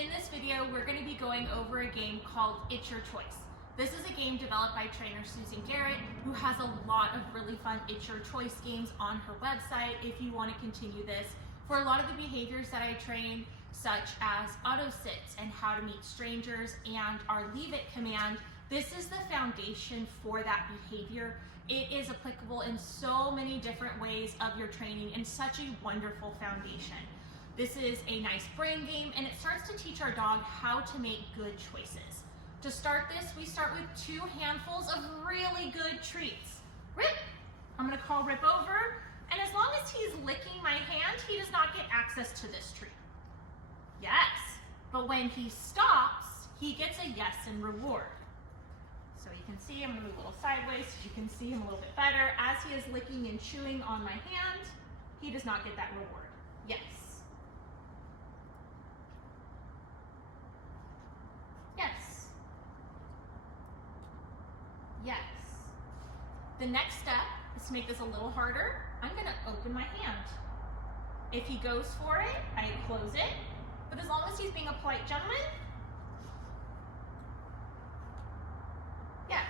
In this video, we're going to be going over a game called It's Your Choice. This is a game developed by trainer Susan Garrett, who has a lot of really fun It's Your Choice games on her website if you want to continue this. For a lot of the behaviors that I train, such as auto sits and how to meet strangers and our leave it command, this is the foundation for that behavior. It is applicable in so many different ways of your training and such a wonderful foundation. This is a nice brain game, and it starts to teach our dog how to make good choices. To start this, we start with 2 handfuls of really good treats. Rip! I'm going to call Rip over, and as long as he's licking my hand, he does not get access to this treat. Yes, but when he stops, he gets a yes in reward. So you can see, I'm going to move a little sideways so you can see him a little bit better. As he is licking and chewing on my hand, he does not get that reward. Yes. Yes. Yes. The next step is to make this a little harder. I'm going to open my hand. If he goes for it, I close it. But as long as he's being a polite gentleman, yes.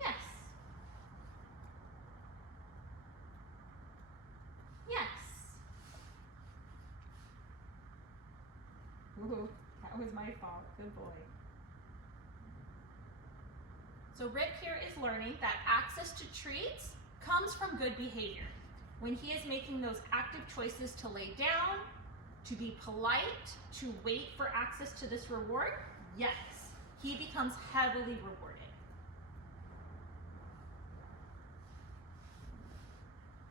Yes. Yes. Ooh, that was my fault. Good boy. So Rip here is learning that access to treats comes from good behavior. When he is making those active choices to lay down, to be polite, to wait for access to this reward, yes, he becomes heavily rewarded.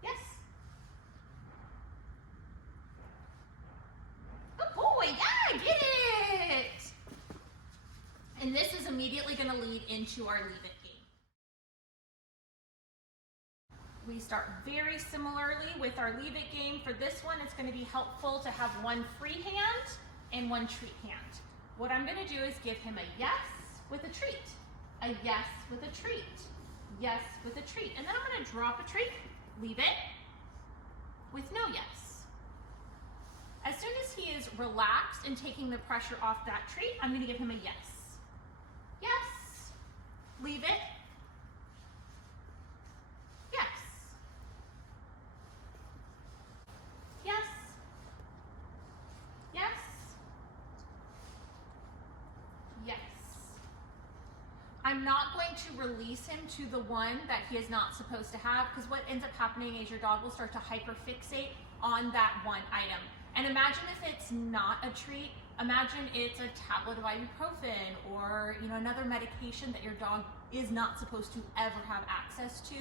Yes. Good boy, yeah, get it! And this is immediately going to lead into our leave it game. We start very similarly with our leave it game. For this one, it's going to be helpful to have one free hand and one treat hand. What I'm going to do is give him a yes with a treat, a yes with a treat, yes with a treat, and then I'm going to drop a treat, leave it, with no yes. As soon as he is relaxed and taking the pressure off that treat, I'm going to give him a yes. Yes. Leave it. Yes. Yes. Yes. Yes. I'm not going to release him to the one that he is not supposed to have, because what ends up happening is your dog will start to hyperfixate on that one item. And imagine if it's not a treat. Imagine it's a tablet of ibuprofen or another medication that your dog is not supposed to ever have access to.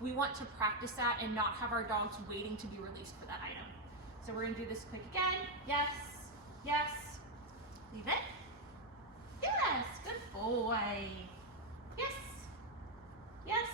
We want to practice that and not have our dogs waiting to be released for that item. So we're going to do this quick again. Yes, yes, leave it. Yes, good boy. Yes, yes,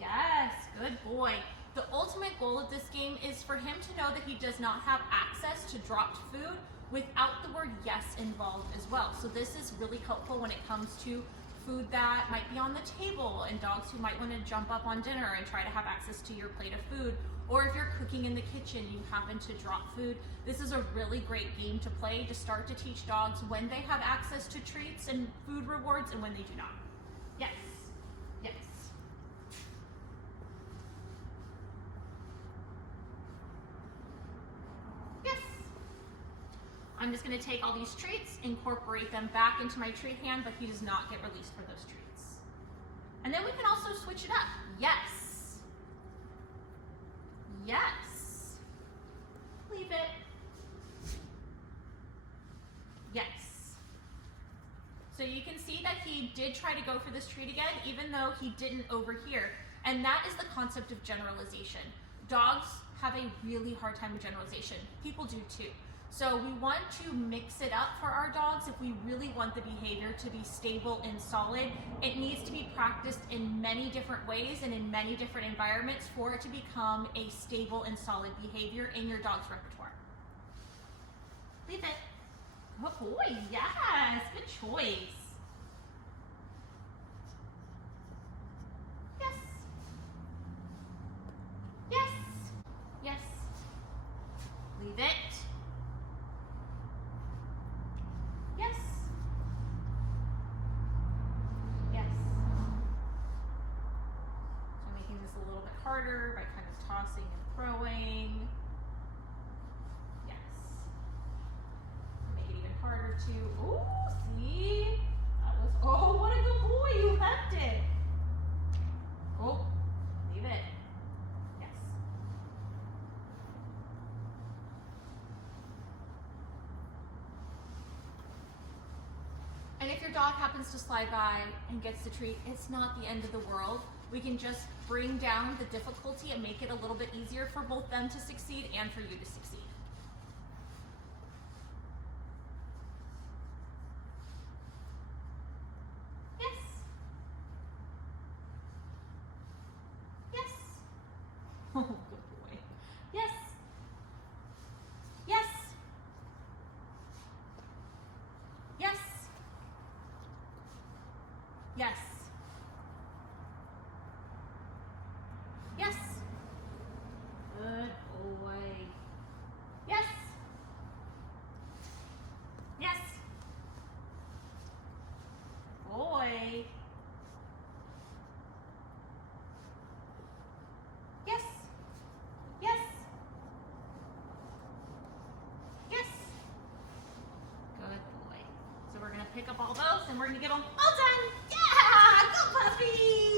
yes, good boy. The ultimate goal of this game is for him to know that he does not have access to dropped food without the word yes involved as well. So this is really helpful when it comes to food that might be on the table and dogs who might want to jump up on dinner and try to have access to your plate of food. Or if you're cooking in the kitchen, you happen to drop food. This is a really great game to play to start to teach dogs when they have access to treats and food rewards and when they do not. Yes, yes. I'm just going to take all these treats, incorporate them back into my treat hand, but he does not get released for those treats. And then we can also switch it up. Yes. Yes. Leave it. Yes. So you can see that he did try to go for this treat again, even though he didn't over here. And that is the concept of generalization. Dogs have a really hard time with generalization. People do too. So we want to mix it up for our dogs. If we really want the behavior to be stable and solid, it needs to be practiced in many different ways and in many different environments for it to become a stable and solid behavior in your dog's repertoire. Leave it. Good boy, yes, good choice. harder by kind of tossing and throwing. Yes. Make it even harder to, ooh, see? That was, oh, what a good boy, you left it. Oh, leave it. Yes. And if your dog happens to slide by and gets the treat, it's not the end of the world. We can just bring down the difficulty and make it a little bit easier for both them to succeed and for you to succeed. Yes. Yes. Oh, good boy. Yes. Yes. Yes. Yes. Yes. Good boy. Yes. Yes. Boy. Yes. Yes. Yes. Good boy. So we're going to pick up all those and we're going to give them all done. Yeah! Go puppies!